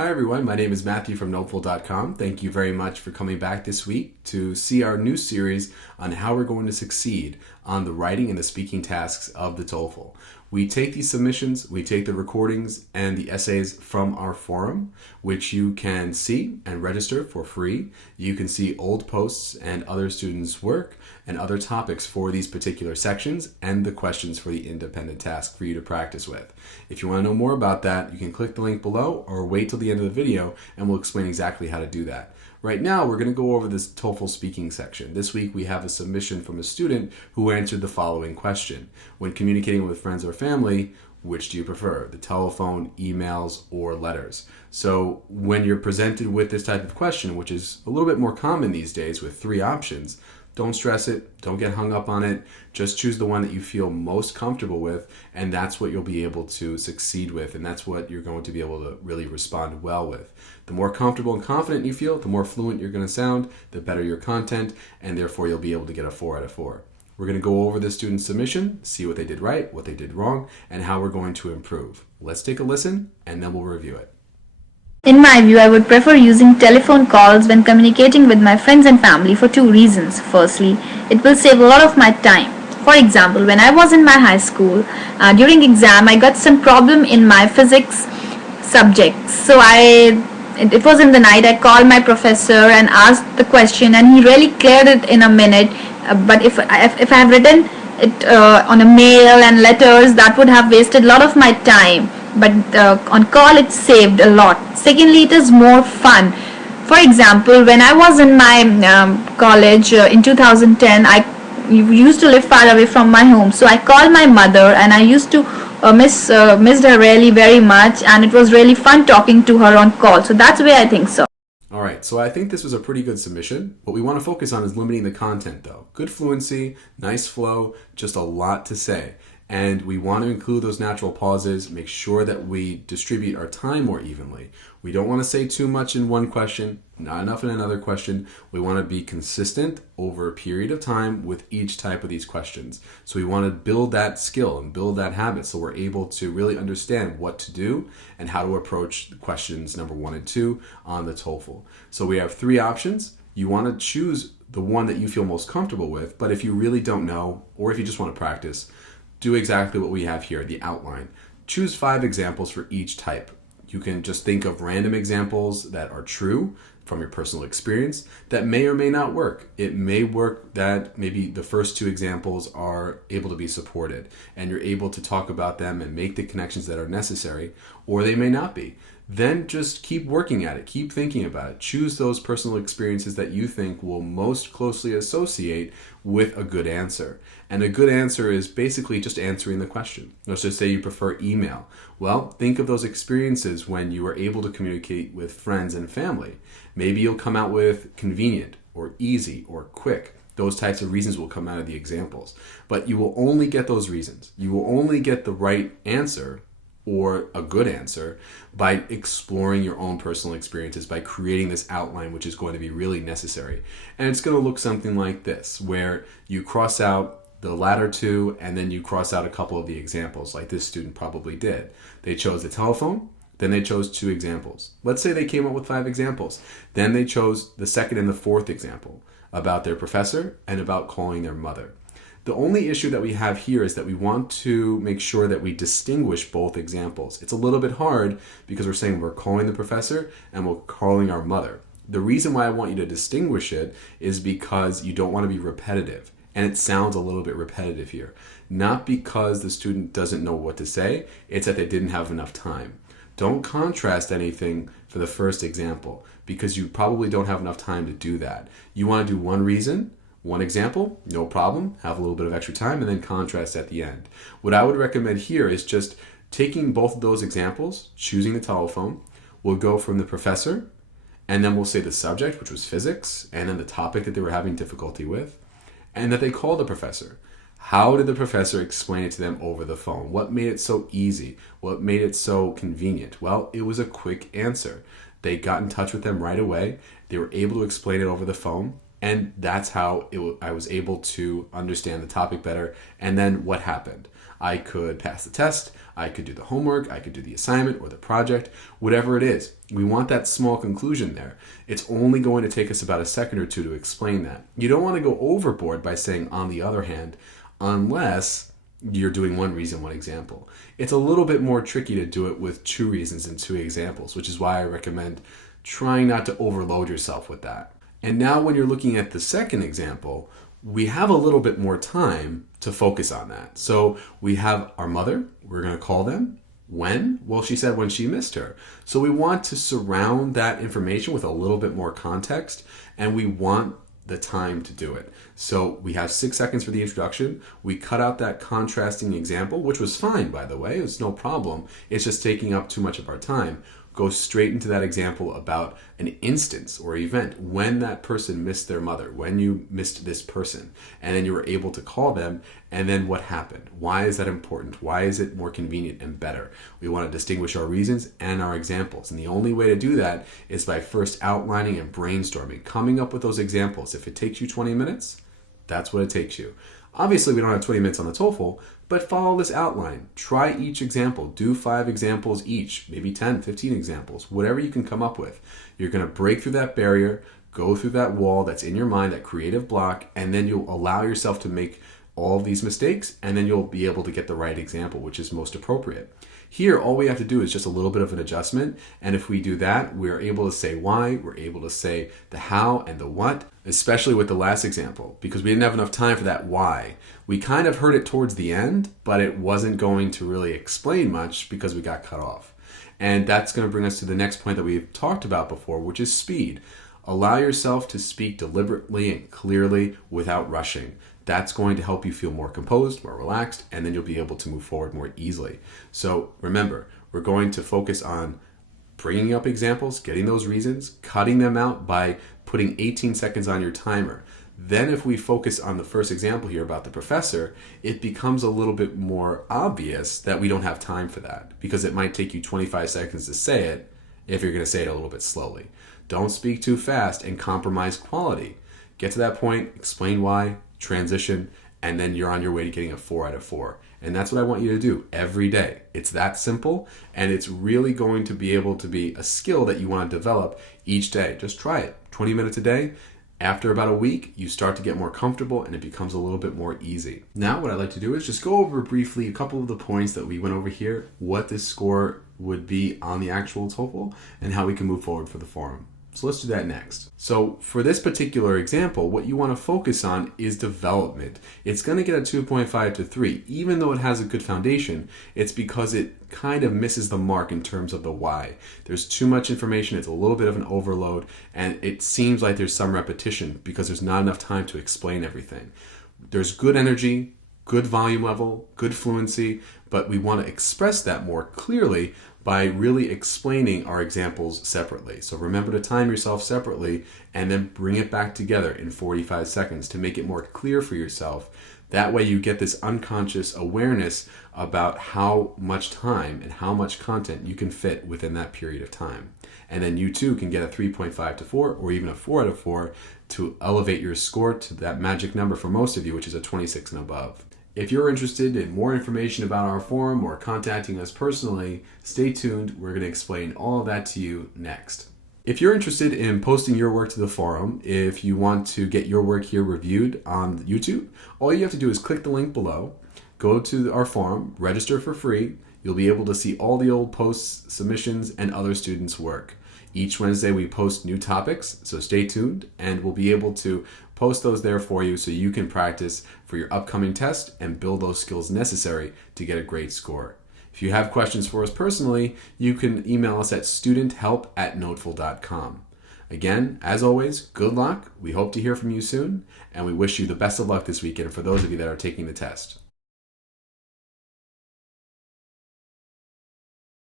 Hi everyone, my name is Matthew from NoteFull.com. Thank you very much for coming back this week to see our new series on how we're going to succeed on the writing and the speaking tasks of the TOEFL. We take these submissions, we take the recordings and the essays from our forum, which you can see and register for free. You can see old posts and other students' work and other topics for these particular sections and the questions for the independent task for you to practice with. If you want to know more about that, you can click the link below or wait till the end of the video and we'll explain exactly how to do that. Right now, we're going to go over this TOEFL speaking section. This week, we have a submission from a student who answered the following question. When communicating with friends or family, which do you prefer? The telephone, emails, or letters? So when you're presented with this type of question, which is a little bit more common these days with 3 options, don't stress it, don't get hung up on it, just choose the one that you feel most comfortable with, and that's what you'll be able to succeed with, and that's what you're going to be able to really respond well with. The more comfortable and confident you feel, the more fluent you're going to sound, the better your content, and therefore you'll be able to get a 4 out of 4. We're going to go over the student's submission, see what they did right, what they did wrong, and how we're going to improve. Let's take a listen, and then we'll review it. In my view, I would prefer using telephone calls when communicating with my friends and family for 2 reasons. Firstly, it will save a lot of my time. For example, when I was in my high school, during exam, I got some problem in my physics subject. So it was in the night, I called my professor and asked the question, and he really cleared it in a minute. But if I have written it on a mail and letters, that would have wasted a lot of my time. But on call it saved a lot. Secondly, it is more fun. For example, when I was in my college in 2010, I used to live far away from my home, so I called my mother and I used to missed her really very much, and it was really fun talking to her on call. So that's the way I think so. Alright, so I think this was a pretty good submission. What we want to focus on is limiting the content though. Good fluency, nice flow, just a lot to say. And we want to include those natural pauses, make sure that we distribute our time more evenly. We don't want to say too much in one question, not enough in another question. We want to be consistent over a period of time with each type of these questions. So we want to build that skill and build that habit so we're able to really understand what to do and how to approach questions number 1 and 2 on the TOEFL. So we have 3 options. You want to choose the one that you feel most comfortable with, but if you really don't know, or if you just want to practice, do exactly what we have here, the outline. Choose 5 examples for each type. You can just think of random examples that are true from your personal experience that may or may not work. It may work that maybe the first 2 examples are able to be supported and you're able to talk about them and make the connections that are necessary, or they may not be. Then just keep working at it, keep thinking about it. Choose those personal experiences that you think will most closely associate with a good answer. And a good answer is basically just answering the question. Let's just say you prefer email. Well, think of those experiences when you were able to communicate with friends and family. Maybe you'll come out with convenient or easy or quick. Those types of reasons will come out of the examples. But you will only get those reasons. You will only get the right answer or a good answer by exploring your own personal experiences, by creating this outline, which is going to be really necessary. And it's going to look something like this, where you cross out the latter 2 and then you cross out a couple of the examples, like this student probably did. They chose the telephone, then they chose 2 examples. Let's say they came up with 5 examples. Then they chose the 2nd and the 4th example about their professor and about calling their mother. The only issue that we have here is that we want to make sure that we distinguish both examples. It's a little bit hard because we're saying we're calling the professor and we're calling our mother. The reason why I want you to distinguish it is because you don't want to be repetitive. And it sounds a little bit repetitive here. Not because the student doesn't know what to say, it's that they didn't have enough time. Don't contrast anything for the first example because you probably don't have enough time to do that. You want to do one reason, one example, no problem, have a little bit of extra time, and then contrast at the end. What I would recommend here is just taking both of those examples, choosing the telephone, we'll go from the professor, and then we'll say the subject, which was physics, and then the topic that they were having difficulty with, and that they called the professor. How did the professor explain it to them over the phone? What made it so easy? What made it so convenient? Well, it was a quick answer. They got in touch with them right away. They were able to explain it over the phone. And that's how I was able to understand the topic better. And then what happened? I could pass the test, I could do the homework, I could do the assignment or the project, whatever it is. We want that small conclusion there. It's only going to take us about a second or two to explain that. You don't want to go overboard by saying, on the other hand, unless you're doing one reason, one example. It's a little bit more tricky to do it with two reasons and two examples, which is why I recommend trying not to overload yourself with that. And now when you're looking at the second example, we have a little bit more time to focus on that. So we have our mother, we're going to call them. When? Well, she said when she missed her. So we want to surround that information with a little bit more context, and we want the time to do it. So we have 6 seconds for the introduction. We cut out that contrasting example, which was fine, by the way. It was no problem. It's just taking up too much of our time. Go straight into that example about an instance or event when that person missed their mother, when you missed this person, and then you were able to call them, and then what happened? Why is that important? Why is it more convenient and better? We want to distinguish our reasons and our examples, and the only way to do that is by first outlining and brainstorming, coming up with those examples. If it takes you 20 minutes, that's what it takes you. Obviously, we don't have 20 minutes on the TOEFL, but follow this outline. Try each example. Do 5 examples each, maybe 10, 15 examples, whatever you can come up with. You're going to break through that barrier, go through that wall that's in your mind, that creative block, and then you'll allow yourself to make all of these mistakes, and then you'll be able to get the right example, which is most appropriate. Here, all we have to do is just a little bit of an adjustment, and if we do that, we're able to say why, we're able to say the how and the what, especially with the last example, because we didn't have enough time for that why. We kind of heard it towards the end, but it wasn't going to really explain much because we got cut off. And that's going to bring us to the next point that we've talked about before, which is speed. Allow yourself to speak deliberately and clearly without rushing. That's going to help you feel more composed, more relaxed, and then you'll be able to move forward more easily. So remember, we're going to focus on bringing up examples, getting those reasons, cutting them out by putting 18 seconds on your timer. Then if we focus on the first example here about the professor, it becomes a little bit more obvious that we don't have time for that, because it might take you 25 seconds to say it if you're going to say it a little bit slowly. Don't speak too fast and compromise quality. Get to that point, explain why, transition, and then you're on your way to getting a 4 out of 4. And that's what I want you to do every day. It's that simple, and it's really going to be able to be a skill that you want to develop each day. Just try it. 20 minutes a day. After about a week, you start to get more comfortable and it becomes a little bit more easy. Now what I'd like to do is just go over briefly a couple of the points that we went over here, what this score would be on the actual TOEFL, and how we can move forward for the forum. So let's do that next. So for this particular example, what you want to focus on is development. It's going to get a 2.5 to 3. Even though it has a good foundation, it's because it kind of misses the mark in terms of the why. There's too much information, it's a little bit of an overload, and it seems like there's some repetition because there's not enough time to explain everything. There's good energy, good volume level, good fluency, but we want to express that more clearly by really explaining our examples separately. So remember to time yourself separately and then bring it back together in 45 seconds to make it more clear for yourself. That way you get this unconscious awareness about how much time and how much content you can fit within that period of time. And then you too can get a 3.5 to 4 or even a 4 out of 4 to elevate your score to that magic number for most of you, which is a 26 and above. If you're interested in more information about our forum or contacting us personally, stay tuned. We're going to explain all of that to you next. If you're interested in posting your work to the forum, if you want to get your work here reviewed on YouTube, all you have to do is click the link below, go to our forum, register for free. You'll be able to see all the old posts, submissions, and other students' work. Each Wednesday we post new topics, so stay tuned, and we'll be able to post those there for you so you can practice for your upcoming test and build those skills necessary to get a great score. If you have questions for us personally, you can email us at studenthelp@notefull.com. Again, as always, good luck. We hope to hear from you soon, and we wish you the best of luck this weekend for those of you that are taking the test.